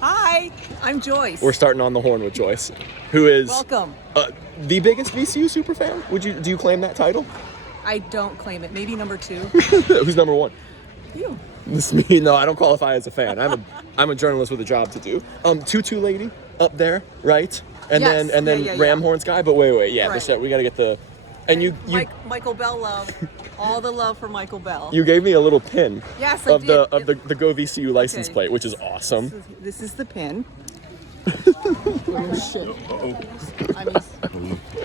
Hi, I'm Joyce. We're starting on the horn with Joyce, who is welcome. The biggest VCU superfan. Do you claim that title? I don't claim it. Maybe number 2. Who's number 1? You. This me? No, I don't qualify as a fan. I'm a journalist with a job to do. Tutu lady up there, right? And yes. then Ram Horns guy. But wait, yeah, right. We got to get the. And you Michael Bell love, all the love for Michael Bell. You gave me a little pin. Yes, of I did. the Go VCU license plate, which is awesome. This is the pin. Shit.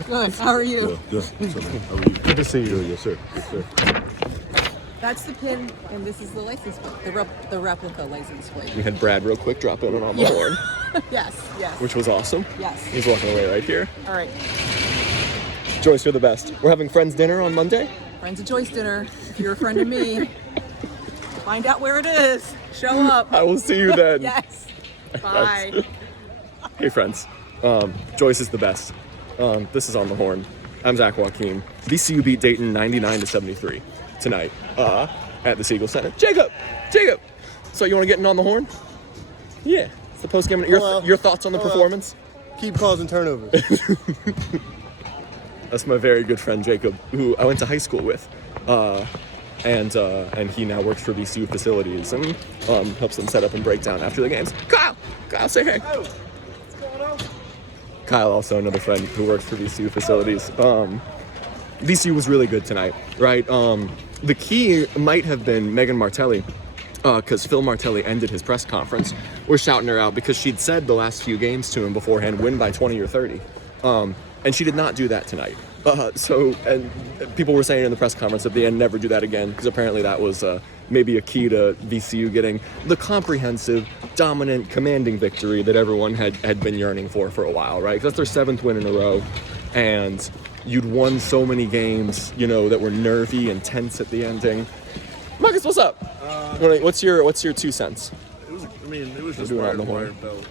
Good. How are you? Good. How are you? Good to see you. Yes, sir. Yes, sir. That's the pin, and this is the license plate, the replica license plate. We had Brad real quick drop in on the horn. Yes. Which was awesome. Yes. He's walking away right here. All right. Joyce, you're the best. We're having Friends dinner on Monday. Friends of Joyce dinner. If you're a friend of me, find out where it is. Show up. I will see you then. Yes. Bye. Hey, friends. Joyce is the best. This is On the Horn. I'm Zach Joachim. VCU beat Dayton 99-73 tonight at the Siegel Center. Jacob! So you want to get in On the Horn? Yeah. It's the postgame. Your thoughts on the performance? Keep causing turnovers. That's my very good friend Jacob, who I went to high school with, and he now works for VCU facilities and helps them set up and break down after the games. Kyle, say hey. Oh, what's going on? Kyle, also another friend who works for VCU facilities. VCU was really good tonight, right? The key might have been Megan Martelli, because Phil Martelli ended his press conference. We're shouting her out because she'd said the last few games to him beforehand, win by 20 or 30. And she did not do that tonight. And people were saying in the press conference at the end, never do that again, because apparently that was maybe a key to VCU getting the comprehensive, dominant, commanding victory that everyone had been yearning for a while, right? Because that's their 7th win in a row, and you'd won so many games, that were nervy and tense at the ending. Marcus, what's up? What's your 2 cents? It was just wire belt.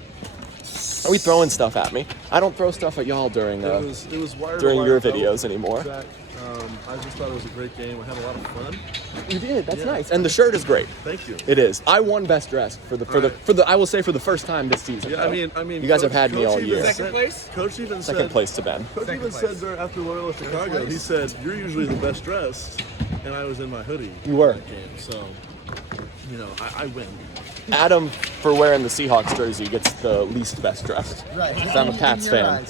Are we throwing stuff at me? I don't throw stuff at y'all during it was wire during your belt. videos anymore. Zach, I just thought it was a great game. I had a lot of fun. You did. That's nice. And the shirt is great. Thank you. It is. I won best dressed for the I will say for the first time this season. Yeah, I mean, you guys have had me all year. Second place. Coach even said second place to Ben. Coach even said there after Loyola Chicago, he said you're usually the best dressed, and I was in my hoodie. You were. That game, so I win. Adam, for wearing the Seahawks jersey, gets the least best dressed. Right. I'm a Pats fan.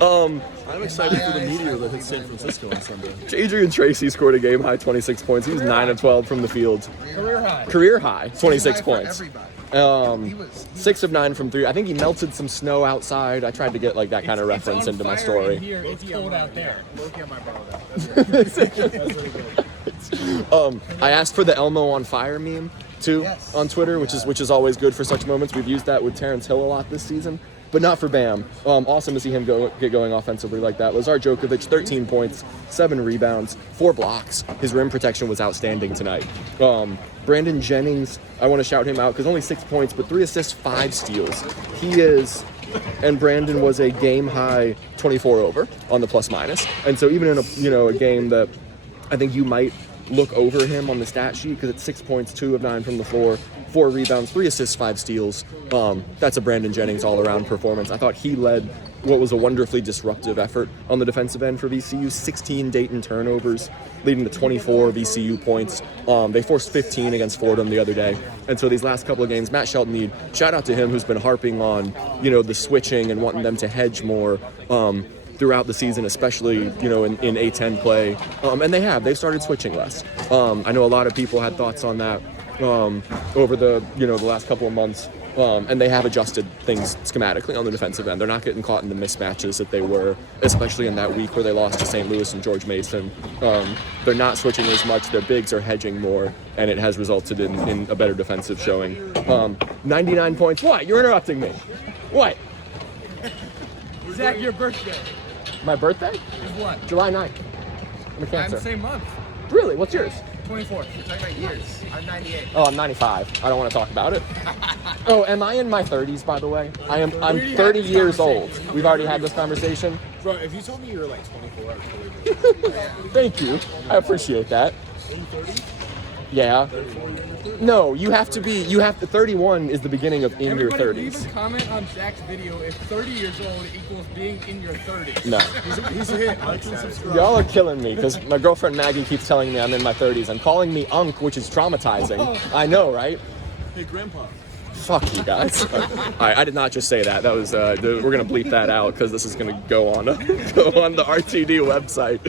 I'm excited for the meteor that hits San Francisco on Sunday. Jadrian Tracey scored a game high 26 points. He was 9 of 12 from the field. Career high 26 points. 6 of 9 from 3. I think he melted some snow outside. I tried to get that kind of reference into my story. It's cold out there. I asked for the Elmo on fire meme too on Twitter, which is always good for such moments. We've used that with Terrence Hill a lot this season, but not for Bam. Awesome to see him get going offensively like that. Lazar Djokovic, 13 points, 7 rebounds, 4 blocks. His rim protection was outstanding tonight. Brandon Jennings, I want to shout him out because only 6 points, but 3 assists, 5 steals. And Brandon was a game high 24 over on the plus minus. And so even in a game that I think you might look over him on the stat sheet because it's 6 points, 2 of 9 from the floor, 4 rebounds, 3 assists, 5 steals. That's a Brandon Jennings all-around performance. I thought he led what was a wonderfully disruptive effort on the defensive end for VCU. 16 Dayton turnovers, leading to 24 VCU points. They forced 15 against Fordham the other day. And so these last couple of games, Matt Shelton, shout out to him who's been harping on, the switching and wanting them to hedge more. Throughout the season, especially, in A10 play. And they've started switching less. I know a lot of people had thoughts on that over the last couple of months. And they have adjusted things schematically on the defensive end. They're not getting caught in the mismatches that they were, especially in that week where they lost to St. Louis and George Mason. They're not switching as much. Their bigs are hedging more, and it has resulted in a better defensive showing. 99 points. What? You're interrupting me. What? Zach, your birthday. My birthday? Is what? July 9th. I'm a I'm Cancer. the same month. Really? What's yours? 24th. You're talking about years. I'm 98. Oh, I'm 95. I don't want to talk about it. Oh, am I in my 30s, by the way? I'm 30 years old. We've already had this conversation. Bro, if you told me you were 24, I would totally Thank you. I appreciate that. Yeah. No, you have to 31 is the beginning of in your Everybody 30s. leave a comment on Zach's video if 30 years old equals being in your 30s. No. He's a hit. Like and subscribe. Y'all are killing me because my girlfriend Maggie keeps telling me I'm in my 30s and calling me Unc, which is traumatizing. I know, right? Hey, Grandpa. Fuck you guys. All right, I did not just say that. That was we're gonna bleep that out because this is gonna go on the RTD website.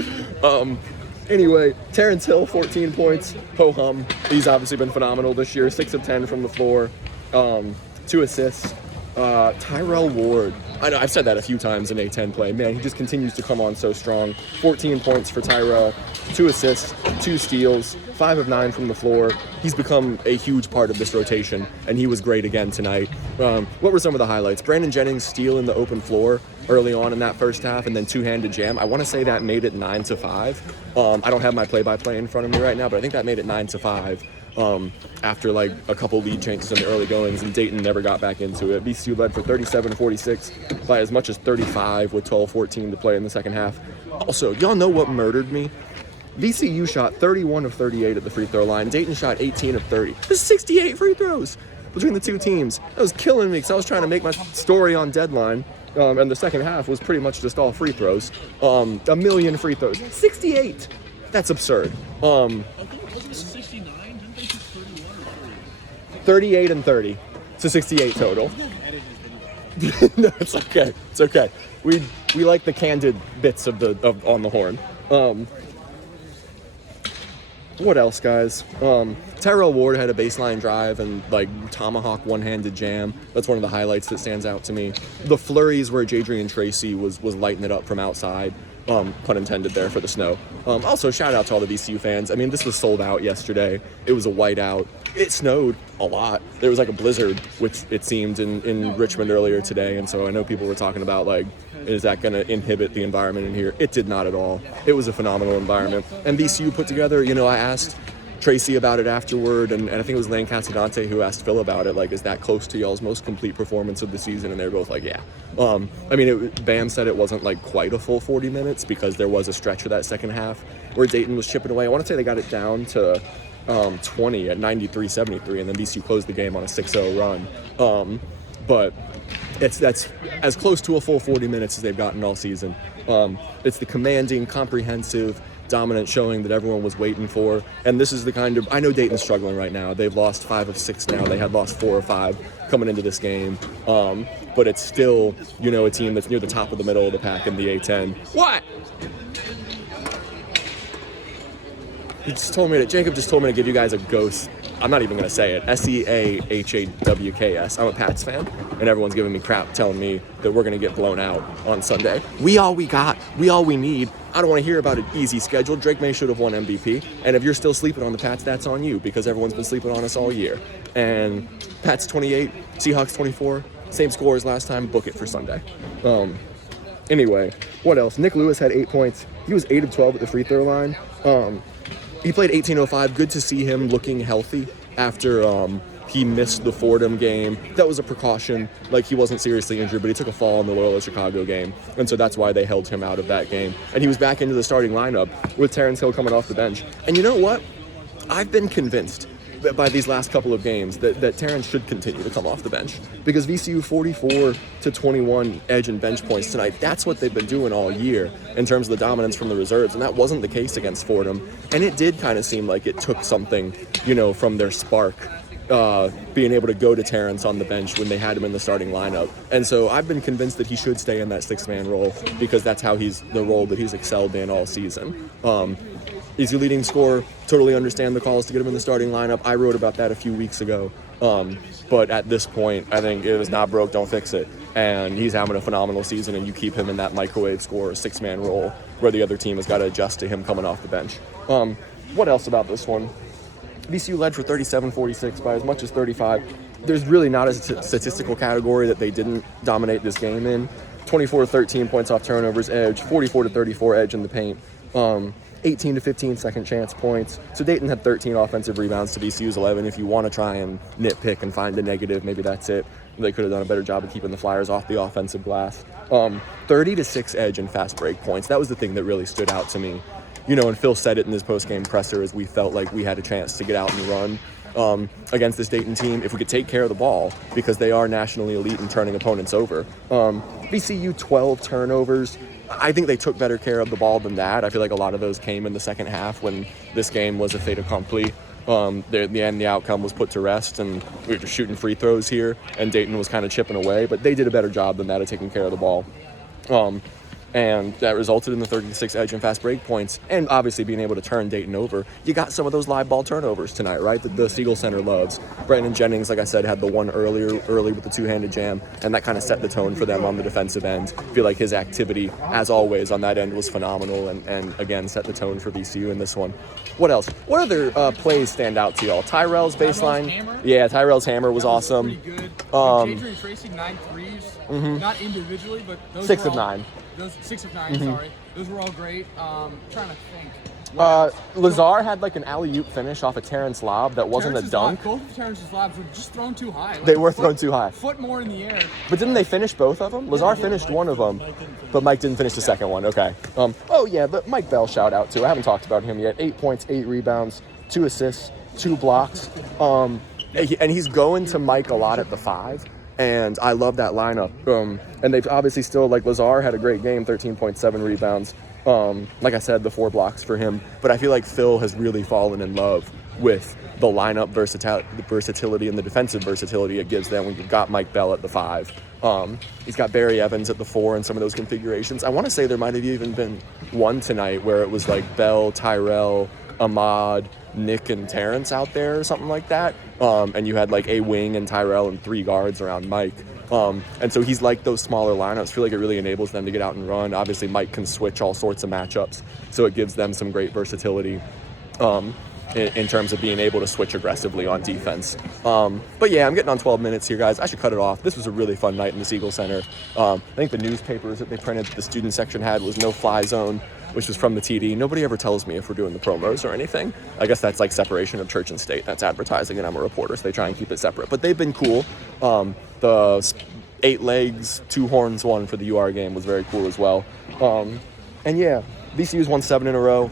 Anyway, Terrence Hill, 14 points. Ho hum. He's obviously been phenomenal this year. 6 of 10 from the floor. 2 assists. Tyrell Ward. I know I've said that a few times in A10 play. Man, he just continues to come on so strong. 14 points for Tyrell. 2 assists, 2 steals, 5 of 9 from the floor. He's become a huge part of this rotation, and he was great again tonight. What were some of the highlights? Brandon Jennings' steal in the open floor early on in that first half, and then two-handed jam. I want to say that made it 9-5. I don't have my play-by-play in front of me right now, but I think that made it 9-5 after like a couple lead changes in the early goings, and Dayton never got back into it. VCU led for 37-46 by as much as 35 with 12-14 to play in the second half. Also, y'all know what murdered me? VCU shot 31 of 38 at the free throw line. Dayton shot 18 of 30. There's 68 free throws between the two teams. That was killing me because I was trying to make my story on deadline. And the second half was pretty much just all free throws. A million free throws. 68! That's absurd. 38 and 30 to 68 total. No, it's okay. It's okay. We like the candid bits of on the horn. What else, guys? Tyrell Ward had a baseline drive and like tomahawk one-handed jam. That's one of the highlights that stands out to me. The flurries where Jadrian Tracey was lighting it up from outside. Pun intended there for the snow. Also, shout out to all the VCU fans. I mean, this was sold out yesterday. It was a whiteout. It snowed a lot. There was like a blizzard, which it seemed in Richmond earlier today. And so I know people were talking about like, is that going to inhibit the environment in here? It did not at all. It was a phenomenal environment. And VCU put together, I asked Tracy about it afterward, and I think it was Lane Casadante who asked Phil about it, like, is that close to y'all's most complete performance of the season? And they were both like, yeah. Bam said it wasn't like quite a full 40 minutes because there was a stretch of that second half where Dayton was chipping away. I want to say they got it down to 20 at 93-73, and then VCU closed the game on a 6-0 run. But that's as close to a full 40 minutes as they've gotten all season. It's the commanding, comprehensive, dominant showing that everyone was waiting for. And this is the kind of, I know Dayton's struggling right now. They've lost 5 of 6 now. They had lost 4 or 5 coming into this game. But it's still, a team that's near the top of the middle of the pack in the A10. What? Jacob just told me to give you guys a ghost. I'm not even going to say it. SEAHAWKS. I'm a Pats fan, and everyone's giving me crap telling me that we're going to get blown out on Sunday. We all we got. We all we need. I don't want to hear about an easy schedule. Drake May should have won MVP, and if you're still sleeping on the Pats, that's on you because everyone's been sleeping on us all year. And Pats 28, Seahawks 24, same score as last time. Book it for Sunday. Anyway, what else? Nick Lewis had 8 points. He was 8 of 12 at the free throw line. He played 18:05. Good to see him looking healthy after he missed the Fordham game. That was a precaution. Like, he wasn't seriously injured, but he took a fall in the Loyola Chicago game. And so that's why they held him out of that game. And he was back into the starting lineup with Terrence Hill coming off the bench. And you know what? I've been convinced that by these last couple of games that Terrence should continue to come off the bench. Because VCU 44-21 edge and bench points tonight, that's what they've been doing all year in terms of the dominance from the reserves. And that wasn't the case against Fordham. And it did kind of seem like it took something, from their spark, being able to go to Terrence on the bench when they had him in the starting lineup. And so I've been convinced that he should stay in that 6-man role because that's how the role that he's excelled in all season. He's your leading scorer. Totally understand the calls to get him in the starting lineup. I wrote about that a few weeks ago. But at this point, I think if it's not broke, don't fix it. And he's having a phenomenal season, and you keep him in that microwave scorer 6-man role where the other team has got to adjust to him coming off the bench. What else about this one? VCU led for 37-46 by as much as 35. There's really not a statistical category that they didn't dominate this game in. 24-13 points off turnovers edge, 44-34 edge in the paint. 18 to 15 second chance points. So Dayton had 13 offensive rebounds to VCU's 11. If you want to try and nitpick and find a negative, maybe that's it. They could have done a better job of keeping the Flyers off the offensive glass. 30 to 6 edge and fast break points. That was the thing that really stood out to me. And Phil said it in his post-game presser as we felt like we had a chance to get out and run. against this Dayton team if we could take care of the ball, because they are nationally elite in turning opponents over. VCU 12 turnovers. I think they took better care of the ball than that. I feel like a lot of those came in the second half when this game was a fait accompli. The outcome was put to rest, and we were just shooting free throws here, and Dayton was kind of chipping away, but they did a better job than that of taking care of the ball. And that resulted in the 36 edge and fast break points, and obviously being able to turn Dayton over. You got some of those live ball turnovers tonight, right? The Siegel Center loves. Brandon Jennings, like I said, had the one early with the two-handed jam, and that kind of set the tone for them on the defensive end. I feel like his activity, as always, on that end was phenomenal, and again, set the tone for VCU in this one. What else? What other plays stand out to y'all? Tyrell's baseline. Hammer? Yeah, Tyrell's hammer was awesome. Pretty good. Jadrian Tracey, 9 threes. Not individually, but those 6 were of 9. Those 6 of 9, sorry. Those were all great. Trying to think. Lazar had like an alley-oop finish off a Terrence lob that wasn't Terrence's a dunk. Both of Terrence's lobs were just thrown too high. Like They were thrown too high. Foot more in the air. But didn't they finish both of them? Lazar finished one of them, but Mike didn't finish the second one. Okay. But Mike Bell, shout out to. I haven't talked about him yet. 8 points, 8 rebounds, 2 assists, 2 blocks. And he's going to Mike a lot at the 5. And I love that lineup. And they've obviously still, like, Lazar had a great game, 13.7 rebounds. Like I said, the 4 blocks for him. But I feel like Phil has really fallen in love with the lineup versatility and the defensive versatility it gives them when you've got Mike Bell at the 5. He's got Barry Evans at the 4 in some of those configurations. I want to say there might have even been one tonight where it was like Bell, Tyrell, Ahmad, Nick, and Terrence out there or something like that. And you had like a wing and Tyrell and 3 guards around Mike. And so he's like those smaller lineups. I feel like it really enables them to get out and run. Obviously, Mike can switch all sorts of matchups, so it gives them some great versatility in terms of being able to switch aggressively on defense. But yeah, I'm getting on 12 minutes here, guys. I should cut it off. This was a really fun night in the Siegel Center. I think the newspapers that they printed, the student section had, was no fly zone, which was from the TD. Nobody ever tells me if we're doing the promos or anything. I guess that's like separation of church and state. That's advertising, and I'm a reporter, so they try and keep it separate. But they've been cool. The 8 legs, 2 horns, 1 for the UR game was very cool as well. And yeah, VCU's won 7 in a row.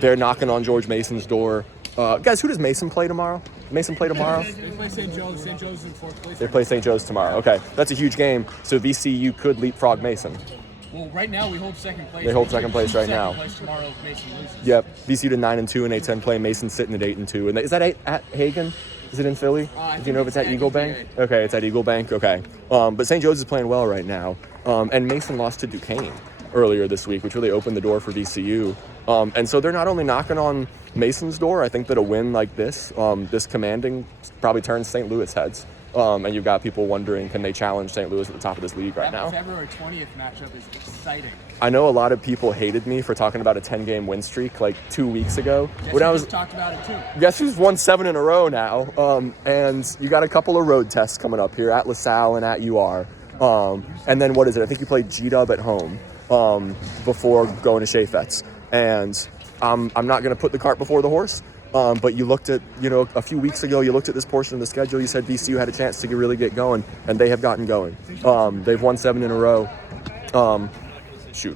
They're knocking on George Mason's door. Guys, who does Mason play tomorrow? Mason play tomorrow? They play St. Joe's. St. Joe's is in 4th place. They play St. Joe's tomorrow. Okay, that's a huge game. So VCU could leapfrog Mason. Well, right now we hold 2nd place. They hold 2nd place right now. Place tomorrow if Mason loses. Yep, VCU to 9-2 in A10 play. Mason's sitting at 8-2. And is that at Hagen? Is it in Philly? Do you know if it's at Eagle Bank? Okay, it's at Eagle Bank. Okay. But St. Joe's is playing well right now. And Mason lost to Duquesne earlier this week, which really opened the door for VCU. And so they're not only knocking on Mason's door, I think that a win like this, this commanding, probably turns St. Louis heads. And you've got people wondering, can they challenge St. Louis at the top of this league right now? That February 20th matchup is exciting. I know a lot of people hated me for talking about a 10-game win streak like 2 weeks ago. Guess talked about it too. Guess who's won 7 in a row now? And you got a couple of road tests coming up here at LaSalle and at UR. And then what is it? I think you played G-Dub at home before going to Chaffetz. And I'm not going to put the cart before the horse. But you looked at, a few weeks ago, you looked at this portion of the schedule, you said VCU had a chance to really get going, and they have gotten going. They've won 7 in a row.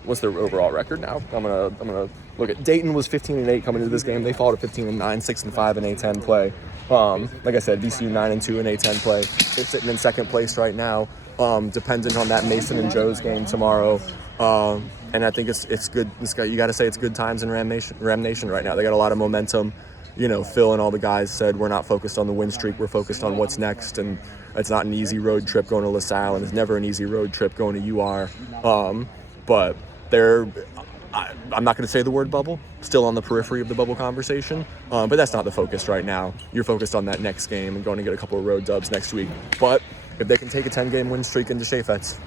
What's their overall record now? I'm gonna look at. Dayton was 15-8 coming into this game. They fall to 15-9, 6-5 in A10 play. Like I said, VCU 9-2 in A10 play. They're sitting in 2nd place right now, dependent on that Mason and Joe's game tomorrow. And I think it's good. You got to say it's good times in Ram Nation right now. They got a lot of momentum. Phil and all the guys said we're not focused on the win streak. We're focused on what's next. And it's not an easy road trip going to LaSalle, and it's never an easy road trip going to UR. But I'm not going to say the word bubble. Still on the periphery of the bubble conversation. But that's not the focus right now. You're focused on that next game and going to get a couple of road dubs next week. But if they can take a 10-game win streak into Chaffetz,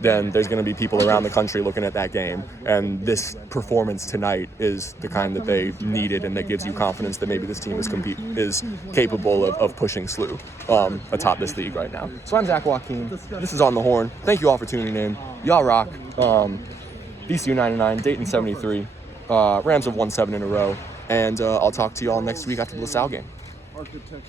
then there's going to be people around the country looking at that game. And this performance tonight is the kind that they needed, and that gives you confidence that maybe this team is capable of pushing SLU atop this league right now. So I'm Zach Joachim. This is On the Horn. Thank you all for tuning in. Y'all rock. VCU 99, Dayton 73. Rams have won 7 in a row. And I'll talk to y'all next week after the LaSalle game. Architecture.